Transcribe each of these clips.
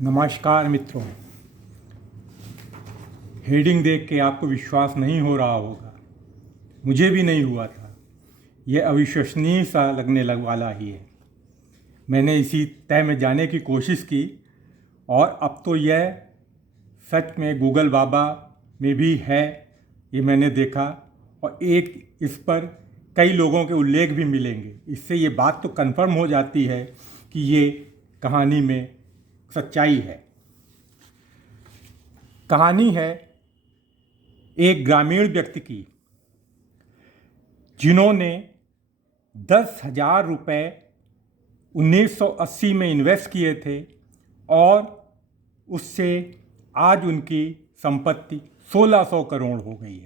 नमस्कार मित्रों। हेडिंग देख के आपको विश्वास नहीं हो रहा होगा, मुझे भी नहीं हुआ था। यह अविश्वसनीय सा लगने लग वाला ही है। मैंने इसी तय में जाने की कोशिश की और अब तो यह सच में गूगल बाबा में भी है, ये मैंने देखा। और एक इस पर कई लोगों के उल्लेख भी मिलेंगे। इससे ये बात तो कन्फर्म हो जाती है कि ये कहानी में सच्चाई है। कहानी है एक ग्रामीण व्यक्ति की, जिन्होंने 10,000 रुपये 1980 में इन्वेस्ट किए थे और उससे आज उनकी संपत्ति 1600 करोड़ हो गई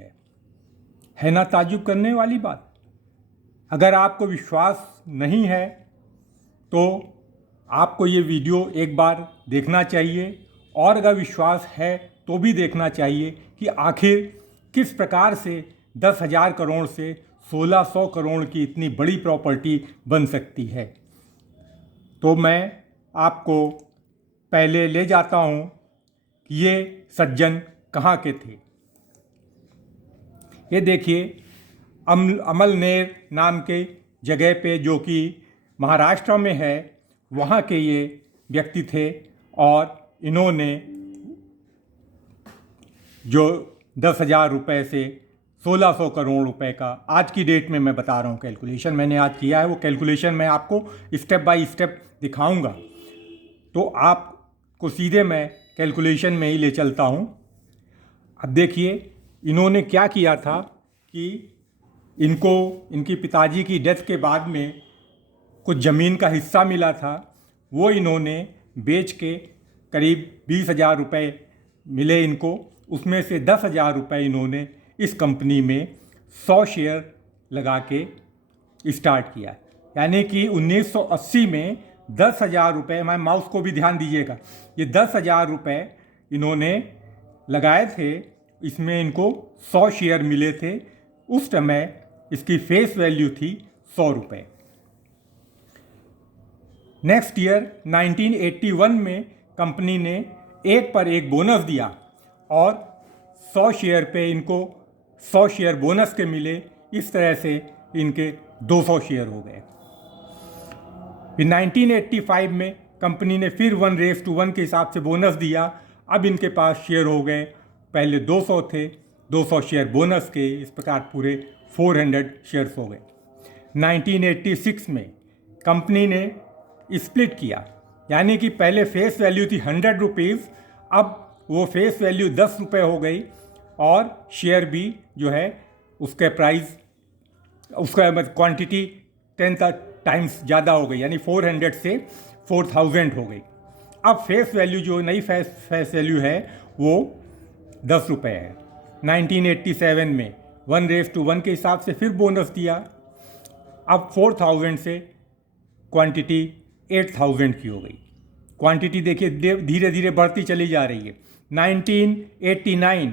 है ना ताज्जुब करने वाली बात। अगर आपको विश्वास नहीं है तो आपको ये वीडियो एक बार देखना चाहिए, और अगर विश्वास है तो भी देखना चाहिए कि आखिर किस प्रकार से 10,000 करोड़ से 1600 करोड़ की इतनी बड़ी प्रॉपर्टी बन सकती है। तो मैं आपको पहले ले जाता हूँ कि ये सज्जन कहाँ के थे। ये देखिए, अमलनेर नाम के जगह पे, जो कि महाराष्ट्र में है, वहाँ के ये व्यक्ति थे। और इन्होंने जो 10,000 रुपये से 1600 करोड़ रुपए का, आज की डेट में मैं बता रहा हूँ, कैलकुलेशन मैंने आज किया है, वो कैलकुलेशन मैं आपको स्टेप बाय स्टेप दिखाऊंगा। तो आपको सीधे मैं कैलकुलेशन में ही ले चलता हूँ। अब देखिए, इन्होंने क्या किया था कि इनकी पिताजी की डेथ के बाद में कुछ ज़मीन का हिस्सा मिला था, वो इन्होंने बेच के करीब 20,000 रुपये मिले इनको। उसमें से 10,000 रुपये इन्होंने इस कंपनी में 100 शेयर लगा के स्टार्ट किया। यानी कि 1980 में 10,000 रुपये, मैं माउस को भी ध्यान दीजिएगा, ये 10,000 रुपये इन्होंने लगाए थे। इसमें इनको 100 शेयर मिले थे। उस समय इसकी फेस वैल्यू थी 100 रुपये। नेक्स्ट ईयर 1981 में कंपनी ने एक पर एक बोनस दिया और 100 शेयर पे इनको 100 शेयर बोनस के मिले। इस तरह से इनके 200 शेयर हो गए। फिर 1985 में कंपनी ने फिर 1:1 के हिसाब से बोनस दिया। अब इनके पास शेयर हो गए, पहले 200 थे, 200 शेयर बोनस के, इस प्रकार पूरे 400 शेयर्स हो गए। 1986 में कंपनी ने स्प्लिट किया, यानी कि पहले फेस वैल्यू थी 100 रुपीज़, अब वो फेस वैल्यू 10 रुपये हो गई और शेयर भी जो है उसके प्राइस, उसका क्वांटिटी 10 टाइम्स ज़्यादा हो गई, यानी 400 से 4000 हो गई। अब फेस वैल्यू, जो नई फेस वैल्यू है, वो 10 रुपये है। 1987 में 1:1 के हिसाब से फिर बोनस दिया। अब 4000 से क्वांटिटी 8000 की हो गई। क्वांटिटी देखिए धीरे धीरे बढ़ती चली जा रही है। 1989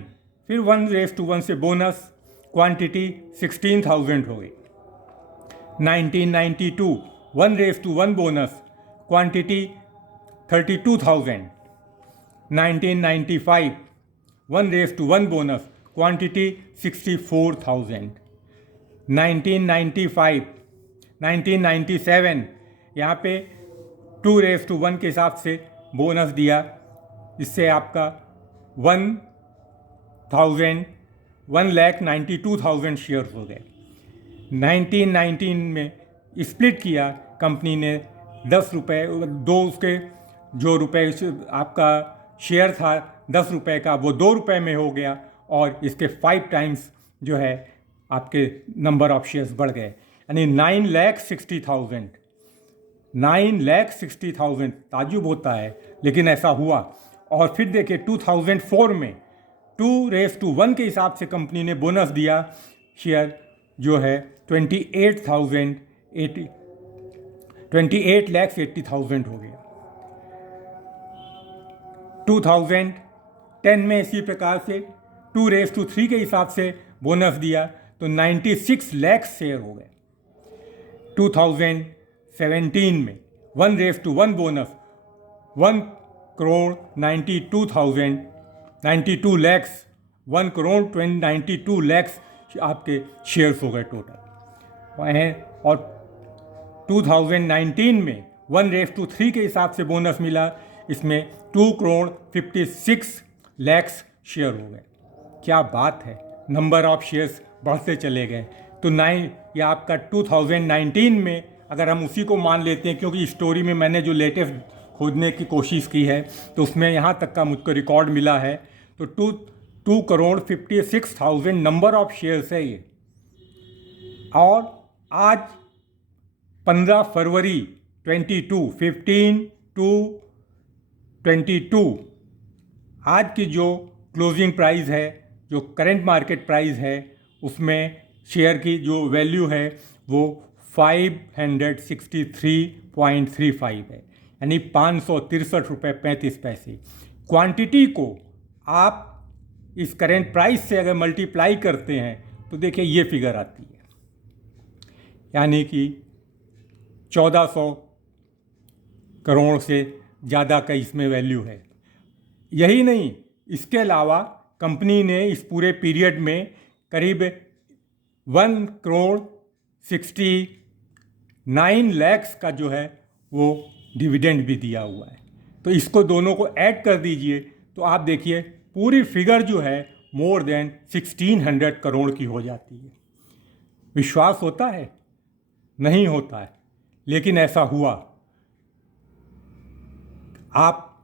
फिर 1:1 से बोनस, क्वांटिटी 16,000 हो गई। 1992 1:1 बोनस, क्वांटिटी 32,000। 1995 1:1 bonus, quantity 64,000। 1997 यहाँ पे 2:1 के हिसाब से बोनस दिया। इससे आपका 1,92,000 शेयर्स हो गए। 1919 में स्प्लिट किया कंपनी ने, 10 रुपये, दो उसके जो रुपए आपका शेयर था 10 रुपये का, वो 2 रुपये में हो गया और इसके 5 टाइम्स जो है आपके नंबर ऑफ शेयर्स बढ़ गए, यानी 9,60,000। 9,60,000 ताज्जुब होता है, लेकिन ऐसा हुआ। और फिर देखिए 2004 में 2:1 के हिसाब से कंपनी ने बोनस दिया। शेयर जो है 28,80,000 हो गया। 2010 में इसी प्रकार से 2:3 के हिसाब से बोनस दिया तो 96 लाख शेयर हो गए। 2017 में 1:1 बोनस, 92 लैक्स 1,92 लैक्स आपके शेयर्स हो गए टोटल हैं। और 2019 में 1:3 के हिसाब से बोनस मिला, इसमें 2,56 लैक्स शेयर हो गए। क्या बात है, नंबर ऑफ शेयर्स बढ़ते चले गए। तो ये आपका 2019 में अगर हम उसी को मान लेते हैं, क्योंकि स्टोरी में मैंने जो लेटेस्ट खोजने की कोशिश की है तो उसमें यहाँ तक का मुझको रिकॉर्ड मिला है, तो 2,56,000 नंबर ऑफ शेयर्स है ये। और आज 15 फरवरी 15/2 आज की जो क्लोजिंग प्राइस है, जो करंट मार्केट प्राइस है, उसमें शेयर की जो वैल्यू है वो 563.35 है, यानी 563 रुपये 35 पैसे। क्वांटिटी को आप इस करेंट प्राइस से अगर मल्टीप्लाई करते हैं तो देखिए ये फिगर आती है, यानी कि 1400 करोड़ से ज़्यादा का इसमें वैल्यू है। यही नहीं, इसके अलावा कंपनी ने इस पूरे पीरियड में करीब 1,69 लैक्स का जो है वो डिविडेंड भी दिया हुआ है। तो इसको दोनों को ऐड कर दीजिए तो आप देखिए पूरी फिगर जो है मोर देन 1,600 करोड़ की हो जाती है। विश्वास होता है? नहीं होता है, लेकिन ऐसा हुआ। आप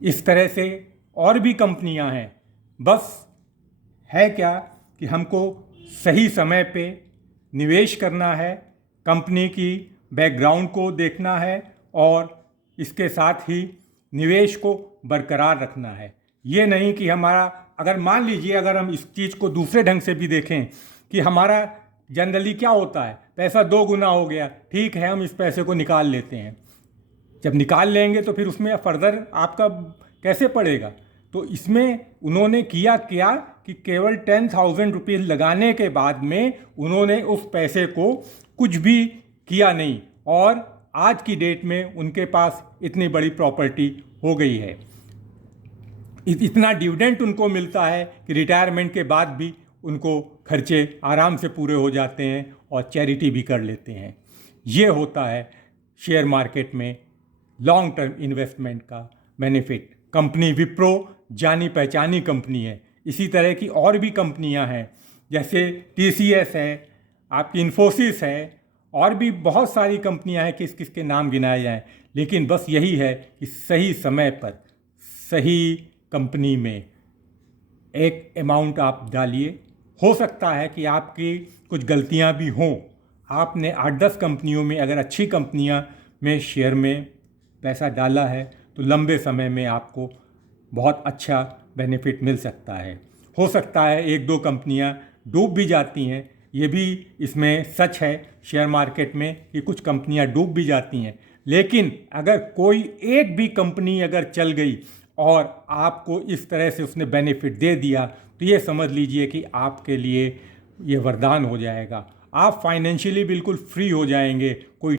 इस तरह से और भी कंपनियां हैं, बस है क्या कि हमको सही समय पे निवेश करना है, कंपनी की बैकग्राउंड को देखना है और इसके साथ ही निवेश को बरकरार रखना है। ये नहीं कि हमारा, अगर मान लीजिए अगर हम इस चीज़ को दूसरे ढंग से भी देखें कि हमारा जनरली क्या होता है, पैसा 2 गुना हो गया, ठीक है हम इस पैसे को निकाल लेते हैं। जब निकाल लेंगे तो फिर उसमें फर्दर आपका कैसे पड़ेगा। तो इसमें उन्होंने किया क्या कि केवल 10,000 रुपीज़ लगाने के बाद में उन्होंने उस पैसे को कुछ भी किया नहीं, और आज की डेट में उनके पास इतनी बड़ी प्रॉपर्टी हो गई है, इतना डिविडेंड उनको मिलता है कि रिटायरमेंट के बाद भी उनको खर्चे आराम से पूरे हो जाते हैं और चैरिटी भी कर लेते हैं। ये होता है शेयर मार्केट में लॉन्ग टर्म इन्वेस्टमेंट का बेनिफिट। कंपनी विप्रो जानी पहचानी कंपनी है। इसी तरह की और भी कंपनियां हैं, जैसे TCS है, आपकी इन्फोसिस है, और भी बहुत सारी कंपनियां हैं, किस किस के नाम गिनाए जाएं। लेकिन बस यही है कि सही समय पर सही कंपनी में एक अमाउंट आप डालिए। हो सकता है कि आपकी कुछ गलतियां भी हों। आपने 8-10 कंपनियों में अगर अच्छी कंपनियां में शेयर में पैसा डाला है तो लंबे समय में आपको बहुत अच्छा बेनिफिट मिल सकता है। हो सकता है 1-2 कंपनियां डूब भी जाती हैं, ये भी इसमें सच है शेयर मार्केट में कि कुछ कंपनियां डूब भी जाती हैं। लेकिन अगर कोई एक भी कंपनी अगर चल गई और आपको इस तरह से उसने बेनिफिट दे दिया तो ये समझ लीजिए कि आपके लिए ये वरदान हो जाएगा। आप फाइनेंशियली बिल्कुल फ्री हो जाएंगे। कोई